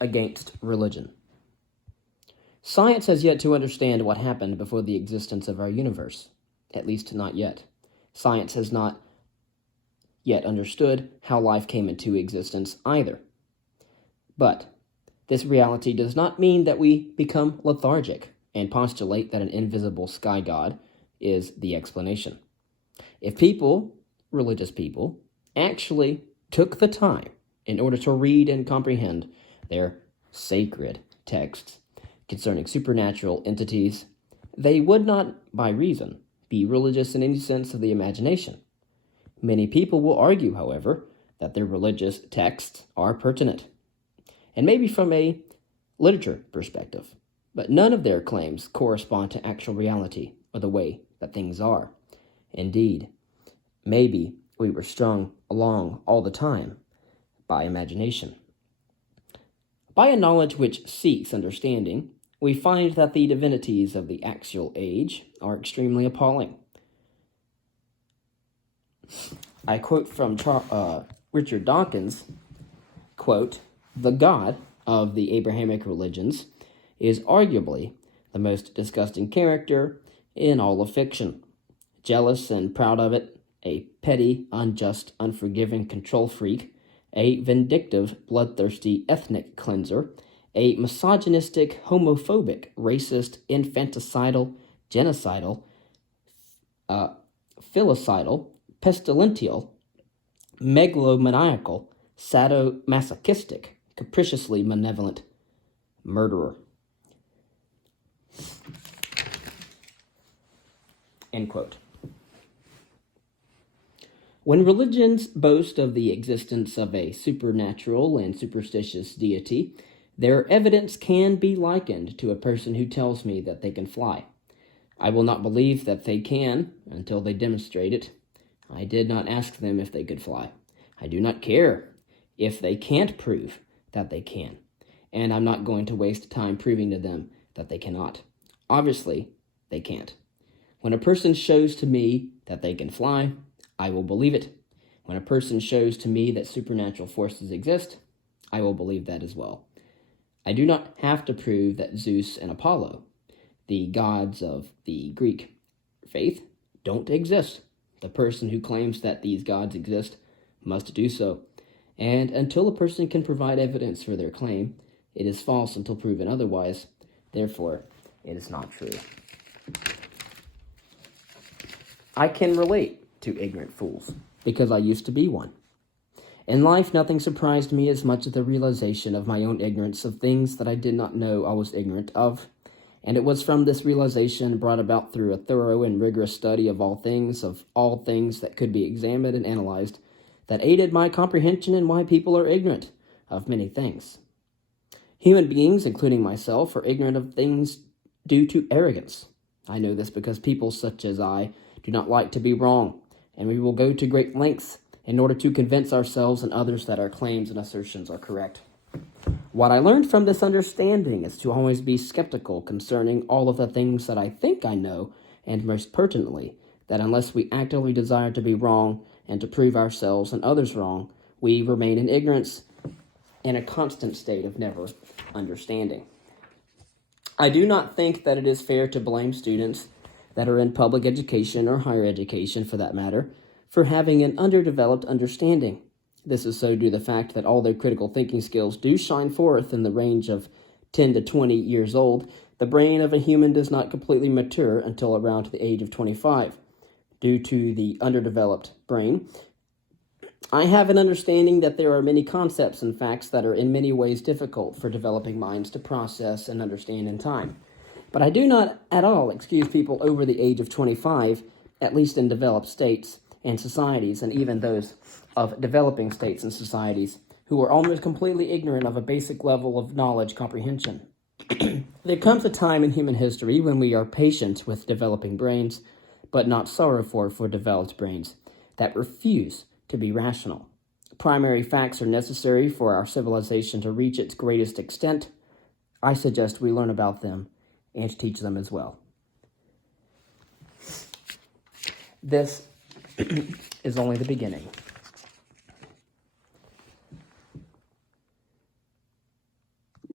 against religion. Science has yet to understand what happened before the existence of our universe, at least not yet. Science has not yet understood how life came into existence either. But this reality does not mean that we become lethargic and postulate that an invisible sky god is the explanation. If people, religious people, actually took the time in order to read and comprehend their sacred texts concerning supernatural entities, they would not, by reason, be religious in any sense of the imagination. Many people will argue, however, that their religious texts are pertinent, and maybe from a literature perspective, but none of their claims correspond to actual reality or the way that things are. Indeed, maybe we were strung along all the time by imagination. By a knowledge which seeks understanding, we find that the divinities of the axial age are extremely appalling. I quote from Richard Dawkins, quote, "The God of the Abrahamic religions is arguably the most disgusting character in all of fiction. Jealous and proud of it, a petty, unjust, unforgiving control freak, a vindictive, bloodthirsty ethnic cleanser, a misogynistic, homophobic, racist, infanticidal, genocidal, filicidal, pestilential, megalomaniacal, sadomasochistic, capriciously malevolent murderer." End quote. When religions boast of the existence of a supernatural and superstitious deity, their evidence can be likened to a person who tells me that they can fly. I will not believe that they can until they demonstrate it. I did not ask them if they could fly. I do not care if they can't prove that they can, and I'm not going to waste time proving to them that they cannot. Obviously, they can't. When a person shows to me that they can fly, I will believe it. When a person shows to me that supernatural forces exist, I will believe that as well. I do not have to prove that Zeus and Apollo, the gods of the Greek faith, don't exist. The person who claims that these gods exist must do so. And until a person can provide evidence for their claim, it is false until proven otherwise. Therefore, it is not true. I can relate to ignorant fools because I used to be one. In life, nothing surprised me as much as the realization of my own ignorance of things that I did not know I was ignorant of. And it was from this realization, brought about through a thorough and rigorous study of all things that could be examined and analyzed, that aided my comprehension in why people are ignorant of many things. Human beings, including myself, are ignorant of things due to arrogance. I know this because people such as I do not like to be wrong, and we will go to great lengths in order to convince ourselves and others that our claims and assertions are correct. What I learned from this understanding is to always be skeptical concerning all of the things that I think I know, and most pertinently, that unless we actively desire to be wrong and to prove ourselves and others wrong, we remain in ignorance in a constant state of never understanding. I do not think that it is fair to blame students that are in public education or higher education, for that matter, for having an underdeveloped understanding. This is so due to the fact that although critical thinking skills do shine forth in the range of 10 to 20 years old, the brain of a human does not completely mature until around the age of 25. Due to the underdeveloped brain, I have an understanding that there are many concepts and facts that are in many ways difficult for developing minds to process and understand in time. But I do not at all excuse people over the age of 25, at least in developed states and societies, and even those of developing states and societies, who are almost completely ignorant of a basic level of knowledge comprehension. There comes a time in human history when we are patient with developing brains, but not sorrowful for developed brains that refuse to be rational. Primary facts are necessary for our civilization to reach its greatest extent. I suggest we learn about them and teach them as well. This is only the beginning.